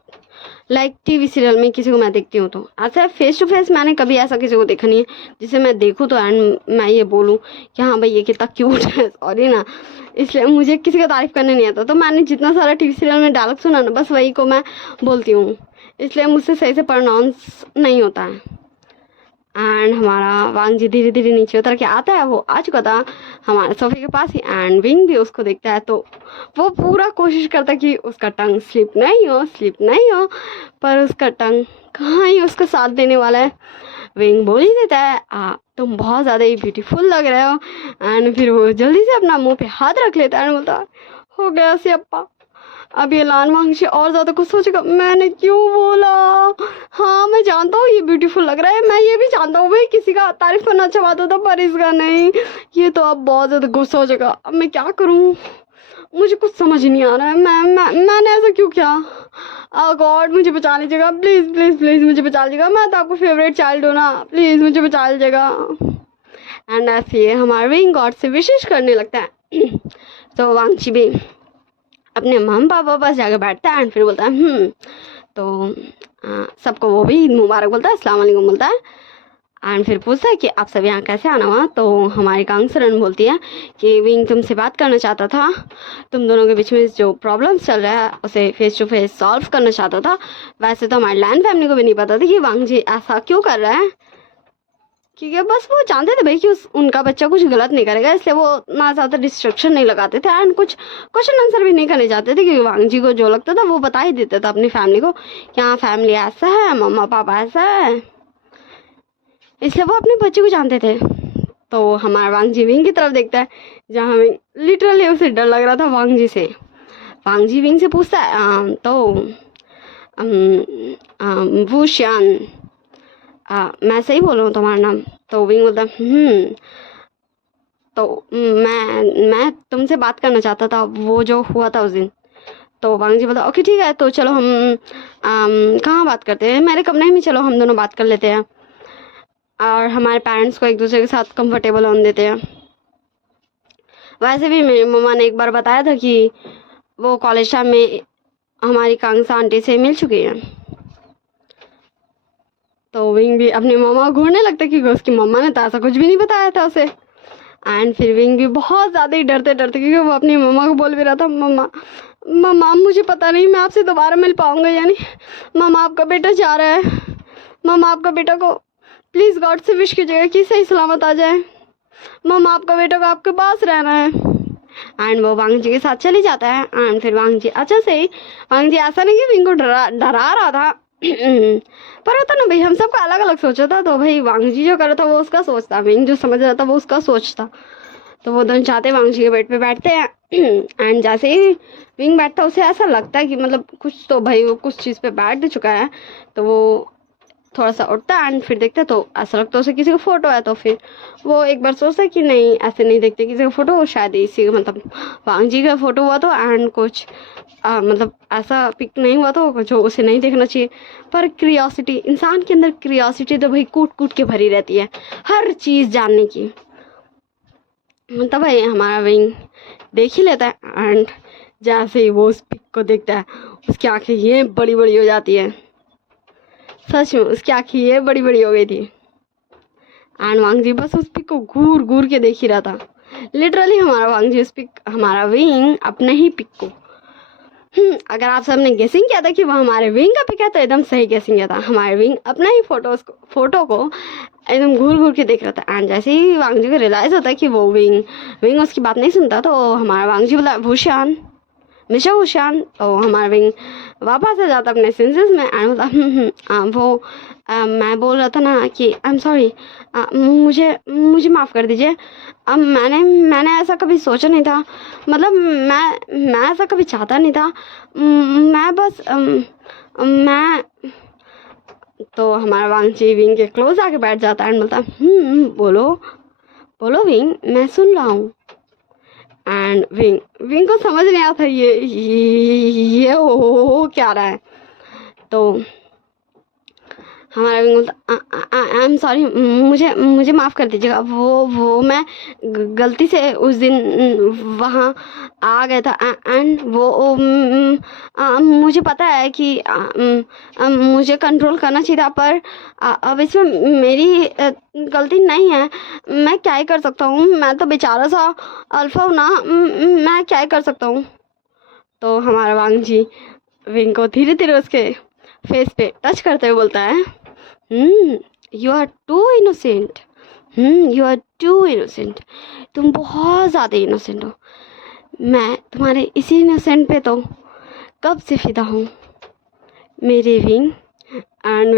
लाइक टीवी सीरियल में किसी को मैं देखती हूँ तो ऐसा फेस टू फेस मैंने कभी ऐसा किसी को देखा नहीं है जिसे मैं देखूँ तो एंड मैं ये बोलूँ कि हाँ भाई ये कितना क्यूट है, सॉरी ना। इसलिए मुझे किसी का तारीफ करने नहीं आता, तो मैंने जितना सारा टीवी सीरियल में डायलॉग सुना ना बस वही को मैं बोलती हूँ, इसलिए मुझसे सही से प्रोनाउंस नहीं होता है। एंड हमारा वांग जी धीरे धीरे नीचे उतर के आता है, वो आ चुका था हमारे सोफे के पास ही, एंड विंग भी उसको देखता है तो वो पूरा कोशिश करता है कि उसका टंग स्लिप नहीं हो, पर उसका टंग कहाँ ही उसका साथ देने वाला है। विंग बोल ही देता है तुम बहुत ज़्यादा ही ब्यूटीफुल लग रहे हो, एंड फिर वो जल्दी से अपना मुंह पे हाथ रख लेता है एंड बोलता है हो गया सियप्पा, अब ये लान वांग से और ज़्यादा कुछ सोचेगा मैंने क्यों बोला। हाँ मैं जानता हूँ ये ब्यूटीफुल लग रहा है, मैं ये भी जानता हूँ भाई किसी का तारीफ करना अच्छा बात होता पर इसका नहीं, ये तो अब बहुत ज़्यादा गुस्सा हो जाएगा, अब मैं क्या करूँ, मुझे कुछ समझ नहीं आ रहा है, मैंने ऐसा क्यों किया। गॉड मुझे बचा लीजिएगा, प्लीज़ प्लीज़ प्लीज़ मुझे बचा लीजिएगा, मैं तो आपको फेवरेट चाइल्ड हूँ ना, प्लीज़ मुझे बचा लीजिएगा। एंड ऐसे ये हमारा विंग गॉड से विशेष करने लगता है। तो वांगची भी अपने मम्मी पापा पास जाकर बैठता है एंड फिर बोलता है तो सबको वो भी ईद मुबारक बोलता है, अस्सलाम वालेकुम बोलता है, एंड फिर पूछता है कि आप सब यहाँ कैसे आना हुआ। तो हमारी कांगसरन बोलती है कि विंग तुमसे बात करना चाहता था, तुम दोनों के बीच में जो प्रॉब्लम्स चल रहा है उसे फेस टू फेस सॉल्व करना चाहता था। वैसे तो हमारी लैंड फैमिली को भी नहीं पता था कि वांग जी ऐसा क्यों कर रहा है, क्योंकि बस वो जानते थे भाई कि उनका बच्चा कुछ गलत नहीं करेगा, इसलिए वो ना ज़्यादा डिस्ट्रक्शन नहीं लगाते थे एंड कुछ क्वेश्चन आंसर भी नहीं करने चाहते थे, क्योंकि वांग जी को जो लगता था वो बता ही देता था अपनी फैमिली को कि हाँ फैमिली ऐसा है, मम्मा पापा ऐसा है, इसलिए वो अपने बच्चे को जानते थे। तो हमारा वांग जी विंग की तरफ देखता है जहाँ विंग लिटरली उसे डर लग रहा था वांग जी से। वांग जी विंग से पूछता है वूशियान मैं सही बोल रहा हूँ तुम्हारा नाम। तो विंग बोलता तो मैं तुमसे बात करना चाहता था वो जो हुआ था उस दिन। तो वांग जी बोलता ओके ठीक है, तो चलो हम कहाँ बात करते हैं, मेरे कमरे में चलो हम दोनों बात कर लेते हैं और हमारे पेरेंट्स को एक दूसरे के साथ कंफर्टेबल होने देते हैं। वैसे भी मेरी मम्मा ने एक बार बताया था कि वो कॉलेज टाइम में हमारी कांगसा आंटी से मिल चुकी है। तो विंग भी अपनी मम्मा को घूरने लगता है क्योंकि उसकी मम्मा ने तो ऐसा कुछ भी नहीं बताया था उसे। एंड फिर विंग भी बहुत ज़्यादा ही डरते क्योंकि वो अपनी मम्मा को बोल भी रहा था मम्मा मम्मा मुझे पता नहीं मैं आपसे दोबारा मिल पाऊँगा या नहीं, मम्मा आपका बेटा जा रहा है, मम्मा आपका बेटा को प्लीज़ गॉड से विश कीजिएगा कि सही सलामत आ जाए, मम्मा आपका बेटा को आपके पास रहना है। एंड वो वांग जी के साथ चली जाता है एंड फिर वांग जी अच्छा से ही वांग जी ऐसा नहीं कि विंग को डरा रहा था पर होता ना भाई हम सबका अलग अलग सोचा था, तो भाई वांग जी जो कर रहा था वो उसका सोच था, विंग जो समझ रहा था वो उसका सोच था। तो वो दोनों चाहते वांग जी के बेड पे बैठते हैं एंड जैसे ही विंग बैठता है उसे ऐसा लगता है कि मतलब कुछ तो भाई वो कुछ चीज़ पे बैठ चुका है, तो वो थोड़ा सा उठता है एंड फिर देखता है तो ऐसा लगता है उसे किसी का फोटो है। तो फिर वो एक बार सोचता है कि नहीं ऐसे नहीं देखते किसी का फोटो, शायद इसी का मतलब वांग जी का फोटो हुआ तो एंड कुछ मतलब ऐसा पिक नहीं हुआ तो जो उसे नहीं देखना चाहिए। पर क्रियोसिटी, इंसान के अंदर क्रियोसिटी तो भाई कूट कूट के भरी रहती है हर चीज़ जानने की। तब भाई हमारा विंग देख ही लेता है एंड जैसे ही वो उस पिक को देखता है उसकी आंखें ये बड़ी बड़ी हो जाती है, सच में उसकी आंखें ये बड़ी बड़ी हो गई थी। एंड वांग जी बस उस पिक को घूर घूर के देख ही रहा था, लिटरली हमारा वांग जी उस पिक हमारा विंग अपने ही पिक को अगर आप सब ने गेसिंग किया था कि वो हमारे विंग का पिक है तो एकदम सही गेसिंग किया था, हमारे विंग अपना ही फोटो को एकदम घूर घूर के देख रहा था। एंड जैसे ही वांग जी को रियलाइज़ होता है कि वो विंग उसकी बात नहीं सुनता, तो हमारा वांग जी बोला भूषण मिस्टर भूषण। तो हमारा विंग वापस आ जाता अपने सेंसेस में एंड बोला मैं बोल रहा था ना कि आई एम सॉरी, मुझे माफ़ कर दीजिए, अब मैंने ऐसा कभी सोचा नहीं था, मतलब मैं ऐसा कभी चाहता नहीं था, मैं बस मैं। तो हमारा वांग जी विंग के क्लोज आके बैठ जाता है एंड बोलता बोलो बोलो विंग मैं सुन रहा हूँ। एंड विंग को समझ नहीं आता ये हो क्या रहा है। तो हमारा विंग बोलता आई एम सॉरी, मुझे मुझे माफ़ कर दीजिएगा, वो मैं गलती से उस दिन वहाँ आ गया था एंड वो मुझे पता है कि मुझे कंट्रोल करना चाहिए था, पर अब इसमें मेरी गलती नहीं है। मैं क्या ही कर सकता हूँ, मैं तो बेचारा सा अल्फा हूँ ना, मैं क्या ही कर सकता हूँ। तो हमारा वांग जी विंग को धीरे धीरे उसके फेस पे टच करते हुए बोलता है, you are too innocent, you are too innocent, तुम बहुत ज़्यादा इनोसेंट हो। मैं तुम्हारे इसी इनोसेंट पे तो कब से फिदा हूँ मेरे विंग। एंड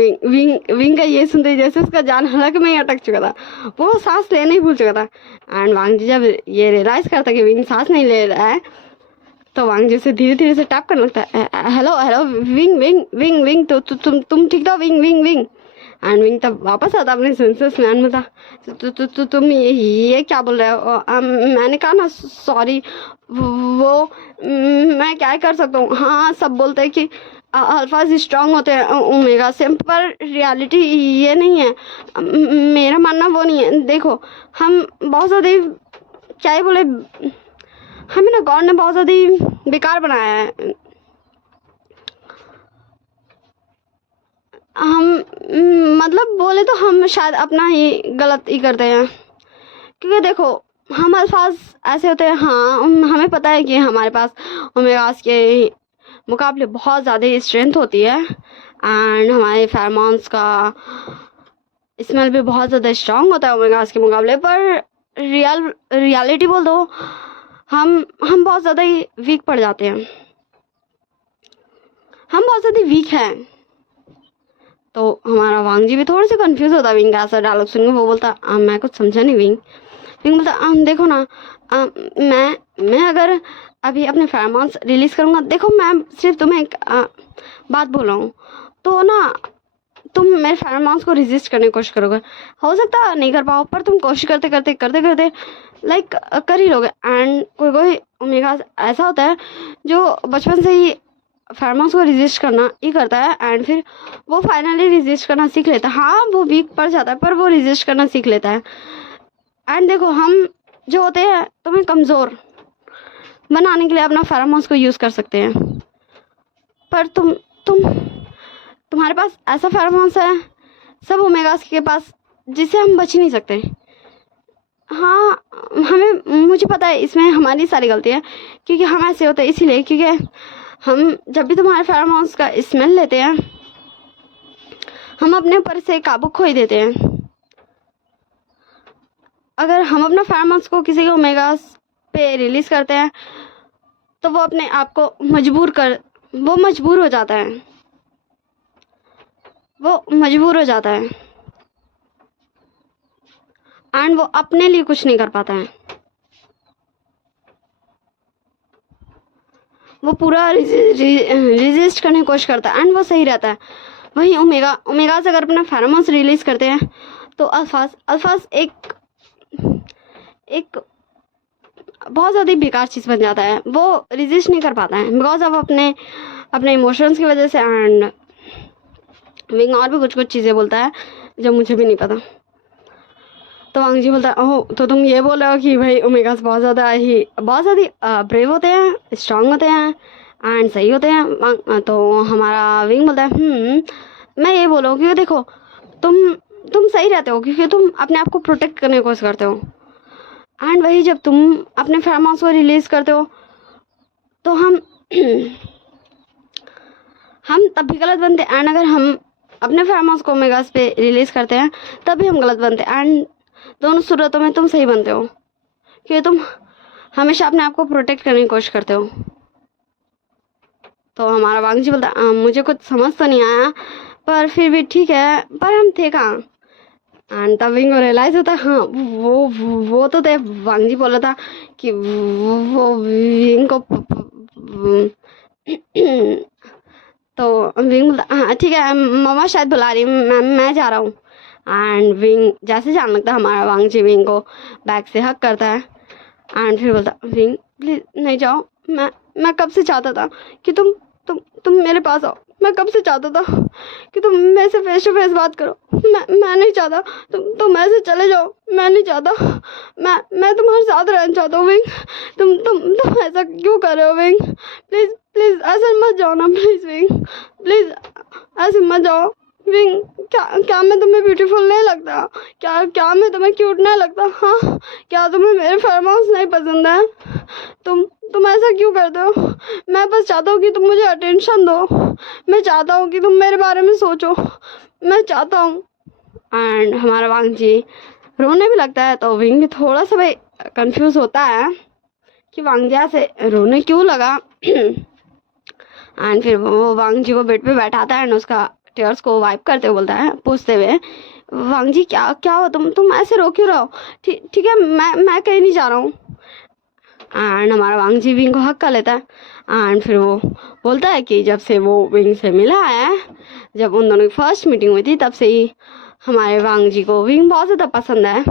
विंग का ये सुनते जैसे उसका जान हलक में ही अटक चुका था, वो सांस लेना ही भूल चुका था। एंड वांग जी जब ये रियलाइज़ करता कि विंग सांस नहीं ले रहा है, तो वांग जी से धीरे धीरे से टैप करने लगता है, hello hello wing wing wing wing, तो तुम ठीक हो wing wing wing. And wing तब वापस आता अपने सेंसेस में, बोलता तुम ये क्या बोल रहे हो। मैंने कहा ना सॉरी, वो मैं क्या कर सकता हूँ। हाँ सब बोलते हैं कि अल्फाज स्ट्रांग होते हैं ओमेगा से, पर रियलिटी ये नहीं है। मेरा मानना वो नहीं है। देखो हम बहुत ज़्यादा क्या ही बोले, हमें ना गॉड ने बहुत ज़्यादा बेकार बनाया है। हम मतलब बोले तो हम शायद अपना ही गलत ही करते हैं, क्योंकि देखो हम अल्फाज ऐसे होते हैं। हाँ हमें पता है कि हमारे पास ओमेगास के मुकाबले बहुत ज़्यादा स्ट्रेंथ होती है एंड हमारे फेरोमोन्स का स्मेल भी बहुत ज़्यादा स्ट्रांग होता है ओमेगास के मुकाबले, पर रियलिटी बोल दो हम बहुत ज़्यादा ही वीक पड़ जाते हैं, हम बहुत ज़्यादा वीक हैं। तो हमारा वांग जी भी थोड़ा सा कंफ्यूज होता है विंग का ऐसा डायलॉग सुन के। वो बोलता मैं कुछ समझा नहीं विंग। विंग बोलता देखो ना, मैं अगर अभी अपने फेरोमोन्स रिलीज़ करूँगा, देखो मैं सिर्फ तुम्हें एक बात बोल रहा हूँ, तो ना तुम मेरे फेरोमोन्स को रेजिस्ट करने की कोशिश करोगे, हो सकता है नहीं कर पाओ, पर तुम कोशिश करते करते लाइक कर ही लोगे। एंड कोई ओमेगा ऐसा होता है जो बचपन से ही फेरोमोन्स को रेजिस्ट करना ही करता है एंड फिर वो फाइनली रेजिस्ट करना सीख लेता है। हाँ वो वीक पड़ जाता है, पर वो रेजिस्ट करना सीख लेता है। एंड देखो हम जो होते हैं तुम्हें कमज़ोर बनाने के लिए अपना फेरोमोन्स को यूज़ कर सकते हैं, पर तुम्हारे पास ऐसा फेरोमोन्स है सब ओमेगास के पास जिससे हम बच ही नहीं सकते। हाँ मुझे पता है इसमें हमारी सारी गलती है, क्योंकि हम ऐसे होते हैं इसीलिए, क्योंकि हम जब भी तुम्हारे फेरोमोन्स का स्मेल लेते हैं हम अपने ऊपर से काबू खो ही देते हैं। अगर हम अपना फेरोमोन्स को किसी ओमेगास पे रिलीज़ करते हैं तो वो अपने आप को मजबूर हो जाता है, वो मजबूर हो जाता है एंड वो अपने लिए कुछ नहीं कर पाता है, वो पूरा रेजिस्ट करने की कोशिश करता है एंड वो सही रहता है। वहीं ओमेगास अगर अपना फेरोमोन्स रिलीज़ करते हैं तो अल्फास एक बहुत ज़्यादा बेकार चीज़ बन जाता है, वो रेजिस्ट नहीं कर पाता है बिकॉज अब अपने इमोशंस की वजह से। एंड विंग और भी कुछ चीज़ें बोलता है जो मुझे भी नहीं पता। तो वांग जी बोलता है ओह तो तुम ये बोल रहे हो कि भाई ओमेगास बहुत ज़्यादा ब्रेव होते हैं, स्ट्रांग होते हैं एंड सही होते हैं। तो हमारा विंग बोलता है मैं ये बोल रहा हूँ क्योंकि देखो तुम सही रहते हो क्योंकि तुम अपने आप को प्रोटेक्ट करने की कोशिश करते हो एंड वही जब तुम अपने फेरोमोन्स को रिलीज़ करते हो तो हम तब भी गलत बनते एंड अगर हम अपने फेरोमोन्स को ओमेगास पे रिलीज़ करते हैं तब भी हम गलत बनते एंड दोनों सूरतों में तुम सही बनते हो क्योंकि तुम हमेशा अपने आप को प्रोटेक्ट करने की कोशिश करते हो। तो हमारा वांग जी बोलता मुझे कुछ समझ तो नहीं आया पर फिर भी ठीक है, पर हम थे कहाँ। एंड तब विंग को रियलाइज़ होता है हाँ वो तो थे। वांग जी बोला था कि वो विंग को तो विंग बोलता हाँ ठीक है मम्मा शायद बुला रही, मैं जा रहा हूँ। एंड विंग जैसे जाने लगता है हमारा वांग जी विंग को बैक से हक करता है एंड फिर बोलता विंग प्लीज़ नहीं जाओ, मैं कब से चाहता था कि तुम तुम मेरे पास आओ। मैं कब से चाहता था कि तुम मेरे से फेस टू फेस बात करो। मैं नहीं चाहता तुम ऐसे चले जाओ। मैं नहीं चाहता, मैं तुम्हारे साथ रहना चाहता हूँ विंग। तुम ऐसा क्यों कर रहे हो विंग? प्लीज़ प्लीज़ ऐसे मत जाओ ना, प्लीज़ विंग, प्लीज़ ऐसे मत जाओ विंग। क्या मैं तुम्हें ब्यूटीफुल नहीं लगता? क्या मैं तुम्हें क्यूट नहीं लगता? हाँ, क्या तुम्हें मेरे फेरोमोन्स नहीं पसंद है? तुम ऐसा क्यों करते हो? मैं बस चाहता हूँ कि तुम मुझे अटेंशन दो। मैं चाहता हूँ कि तुम मेरे बारे में सोचो। मैं चाहता हूँ। एंड हमारा वांग जी रोने भी लगता है, तो विंग भी थोड़ा सा भाई कंफ्यूज होता है कि वांग जी से रोने क्यों लगा। एंड फिर वो वांग जी को बेड पे बैठाता है एंड उसका टीयर्स को वाइप करते हुए बोलता है, पूछते हुए, वांग जी क्या हो तुम ऐसे रो क्यों रहो? ठीक है, मैं कहीं नहीं जा रहा हूँ। एंड हमारा वांग जी विंग को हक कर लेता है। एंड फिर वो बोलता है कि जब से वो विंग से मिला है, जब उन दोनों की फर्स्ट मीटिंग हुई थी, तब से ही हमारे वांग जी को विंग बहुत ज़्यादा पसंद है।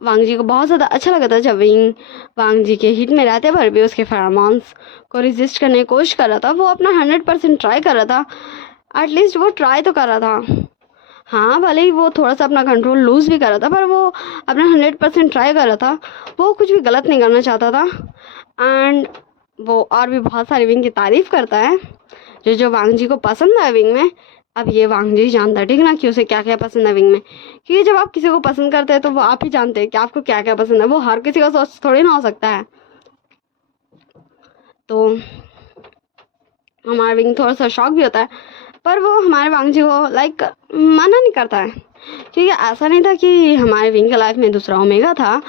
वांग जी को बहुत ज़्यादा अच्छा लगा था जब विंग वांग जी के हिट में रहते पर भी उसके फेरोमोन्स को रेजिस्ट करने की कोशिश कर रहा था। वो अपना 100% ट्राई कर रहा था। एटलीस्ट वो ट्राई तो कर रहा था। हाँ, भले ही वो थोड़ा सा अपना कंट्रोल लूज़ भी कर रहा था, पर वो अपना 100% ट्राई कर रहा था। वो कुछ भी गलत नहीं करना चाहता था। एंड वो और भी बहुत सारी विंग की तारीफ़ करता है, जो वांग जी को पसंद है विंग में। अब ये वांग जी जानता है, ठीक ना, कि उसे क्या क्या पसंद है विंग में। क्योंकि जब आप किसी को पसंद करते हैं तो वो आप ही जानते हैं कि आपको क्या क्या पसंद है। वो हर किसी का सोच थोड़ी ना हो सकता है। तो हमारा विंग थोड़ा सा शॉक भी होता है, पर वो हमारे वांग जी को लाइक मना नहीं करता है। क्योंकि ऐसा नहीं था कि हमारे विंग के लाइफ में दूसरा ओमेगा था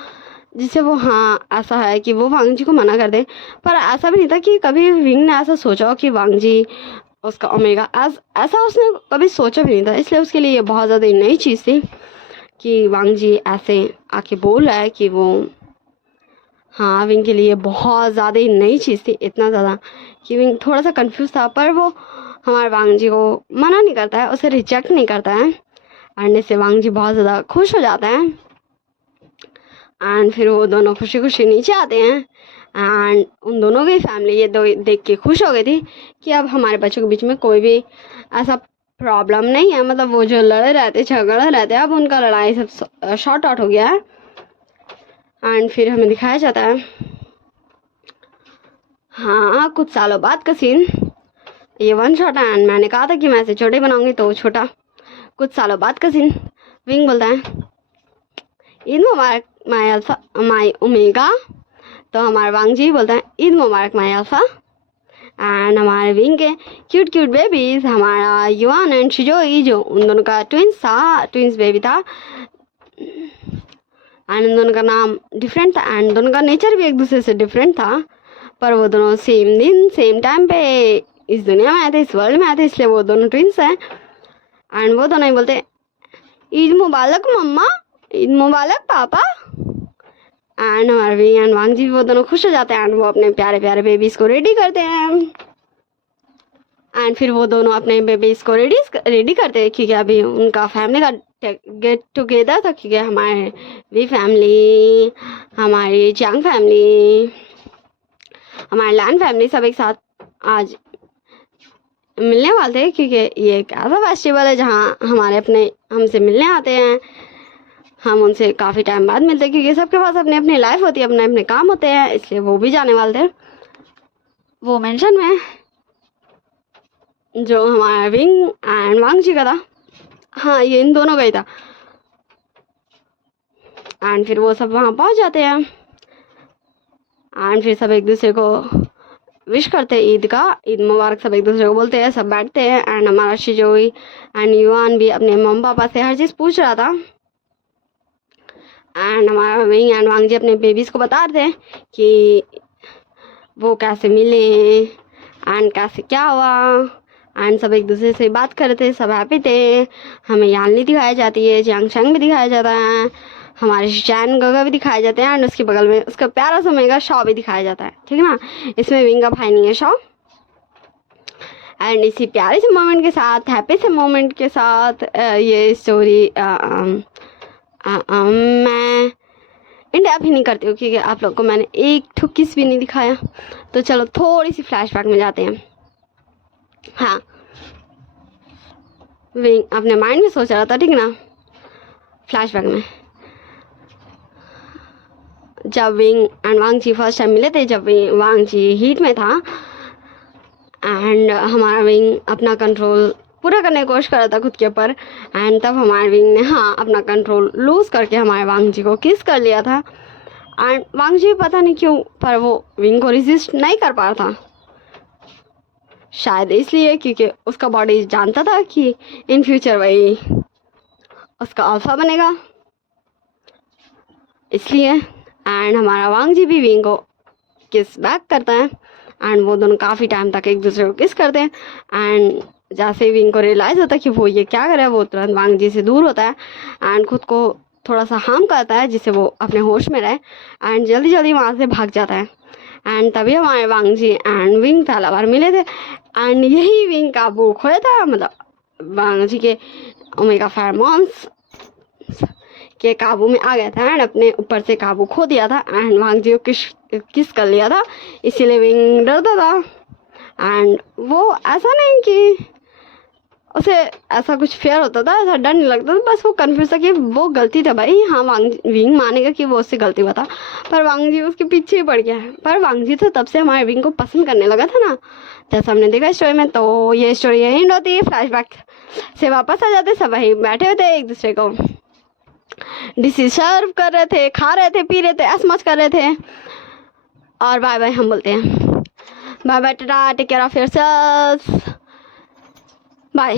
जिससे वो, हाँ ऐसा है कि वो वांग जी को मना कर दे। पर ऐसा भी नहीं था कि कभी विंग ने ऐसा सोचा हो कि वांग जी उसका ओमेगा, ऐसा उसने कभी सोचा भी नहीं था। इसलिए उसके लिए ये बहुत ज़्यादा नई चीज़ थी कि वांग जी ऐसे आके बोल रहा है कि वो, हाँ, विंग के लिए बहुत ज़्यादा ही नई चीज़ थी। इतना ज़्यादा कि विंग थोड़ा सा कंफ्यूज था, पर वो हमारे वांग जी को मना नहीं करता है, उसे रिजेक्ट नहीं करता है। एंड इससे वांग जी बहुत ज़्यादा खुश हो जाता है। एंड फिर वो दोनों खुशी खुशी नीचे आते हैं। एंड उन दोनों की फैमिली ये देख के खुश हो गई थी कि अब हमारे बच्चों के बीच में कोई भी ऐसा प्रॉब्लम नहीं है। मतलब वो जो लड़े रहते, झगड़े रहते, अब उनका लड़ाई सब शॉर्ट आउट हो गया है। एंड फिर हमें दिखाया जाता है, हाँ, कुछ सालों बाद का सीन। ये वन शॉट है एंड मैंने कहा था कि मैं इसे छोटे बनाऊंगी, तो छोटा। कुछ सालों बाद का सीन। विंग बोलता है, ईद मुबारक माय अल्फा माय ओमेगा। तो हमारे वांग जी बोलता है, ईद मुबारक माय अल्फा। एंड हमारे विंग के क्यूट क्यूट बेबीज, हमारा युआन एंड शिजोई, जो उन दोनों का ट्विंस बेबी था। एंड उन दोनों का नाम डिफरेंट था एंड दोनों का नेचर भी एक दूसरे से डिफरेंट था। पर वो दोनों सेम दिन सेम टाइम पे इस दुनिया में आए थे, इस वर्ल्ड में आए थे, इसलिए वो दोनों ट्विंस हैं। एंड वो दोनों ही बोलते, ईद मुबारक मम्मा, ईद मुबारक पापा। एंड हमारे विंग एंड वांग जी वो दोनों खुश हो जाते हैं एंड वो अपने प्यारे प्यारे बेबीज़ को रेडी करते हैं। एंड फिर वो दोनों अपने बेबीज़ को रेडी करते हैं, क्योंकि अभी उनका फैमिली का गेट टुगेदर था। क्योंकि हमारे वी फैमिली, हमारी चांग फैमिली, हमारे लैंड फैमिली सब एक साथ आज मिलने वाले थे। क्योंकि ये एक ऐसा फेस्टिवल है जहाँ हमारे अपने हमसे मिलने आते हैं। हम उनसे काफ़ी टाइम बाद मिलते हैं, क्योंकि सबके पास अपनी अपनी लाइफ होती है, अपने अपने काम होते हैं, इसलिए वो भी जाने वाले थे वो मेंशन में, जो हमारा विंग एंड वांग जी का था। हाँ, ये इन दोनों का ही था। एंड फिर वो सब वहाँ पहुँच जाते हैं एंड फिर सब एक दूसरे को विश करते हैं ईद मुबारक, सब एक दूसरे को बोलते हैं, सब बैठते हैं। एंड हमारा शिजोई एंड युआन भी अपने मम्मी पापा से हर चीज़ पूछ रहा था। एंड हमारा विंग एंड वांग जी अपने बेबीज़ को बता रहे थे कि वो कैसे मिले एंड कैसे क्या हुआ। एंड सब एक दूसरे से बात कर रहे थे, सब हैप्पी थे। हमें यानली दिखाई जाती है, जियांगशैंग भी दिखाया जाता है, हमारे शैन गगा भी दिखाए जाते हैं एंड उसके बगल में उसका प्यारा सा मेगा शॉ भी दिखाया जाता है, ठीक है ना। इसमें विंग का भाई नहीं है, शॉ। एंड इसी प्यारे से मोमेंट के साथ, हैप्पी से मोमेंट के साथ ये स्टोरी मैं इंडिया भी नहीं करती हूँ, क्योंकि आप लोग को मैंने एक ठो किस भी नहीं दिखाया। तो चलो थोड़ी सी फ्लैशबैक में जाते हैं। हाँ, विंग अपने माइंड में सोच रहा था, ठीक ना। फ्लैशबैक में जब Wing and Wang ji first time मिले थे, जब वांग जी हीट में था एंड हमारा विंग अपना कंट्रोल पूरा करने की कोशिश कर रहा था खुद के ऊपर, एंड तब हमारे विंग ने हाँ अपना कंट्रोल लूज करके हमारे वांग जी को किस कर लिया था। एंड वांग जी पता नहीं क्यों पर वो विंग को रेजिस्ट नहीं कर पा रहा था, शायद इसलिए क्योंकि उसका बॉडी जानता था कि इन फ्यूचर वही उसका अल्फा बनेगा, इसलिए। एंड हमारा वांग जी भी विंग को किस बैक करता है एंड वो दोनों काफ़ी टाइम तक एक दूसरे को किस करते हैं। एंड जैसे विंग को रियलाइज़ होता है कि वो ये क्या कर रहा है, वो तुरंत वांग जी से दूर होता है एंड खुद को थोड़ा सा हार्म करता है जिससे वो अपने होश में रहे एंड जल्दी जल्दी वहाँ से भाग जाता है। एंड तभी हमारे वांग जी एंड विंग पहला बार मिले थे एंड यही विंग काबू खोया था, मतलब वांग जी के ओमेगा फेरोमोन्स के काबू में आ गया था एंड अपने ऊपर से काबू खो दिया था एंड वांग जी को किस कर लिया था, इसीलिए विंग डरता था। एंड वो ऐसा नहीं कि उसे ऐसा कुछ फेयर होता था, ऐसा डर नहीं लगता था, बस वो कन्फ्यूज था कि वो गलती था भाई। हाँ, विंग मानेगा कि वो उससे गलती हुआ था, पर वांग जी उसके पीछे ही पड़ गया है। पर वांग जी तो तब से हमारे विंग को पसंद करने लगा था ना, जैसा हमने देखा स्टोरी में। तो ये स्टोरी यही एंड होती है, फ्लैशबैक से वापस आ जाते, सब वही बैठे हुए थे एक दूसरे को डिशेज सर्व कर रहे थे, खा रहे थे, पी रहे थे, ऐश मौज कर रहे थे। और बाय बाय हम बोलते हैं, bye bye, tata, take care of yourself, bye.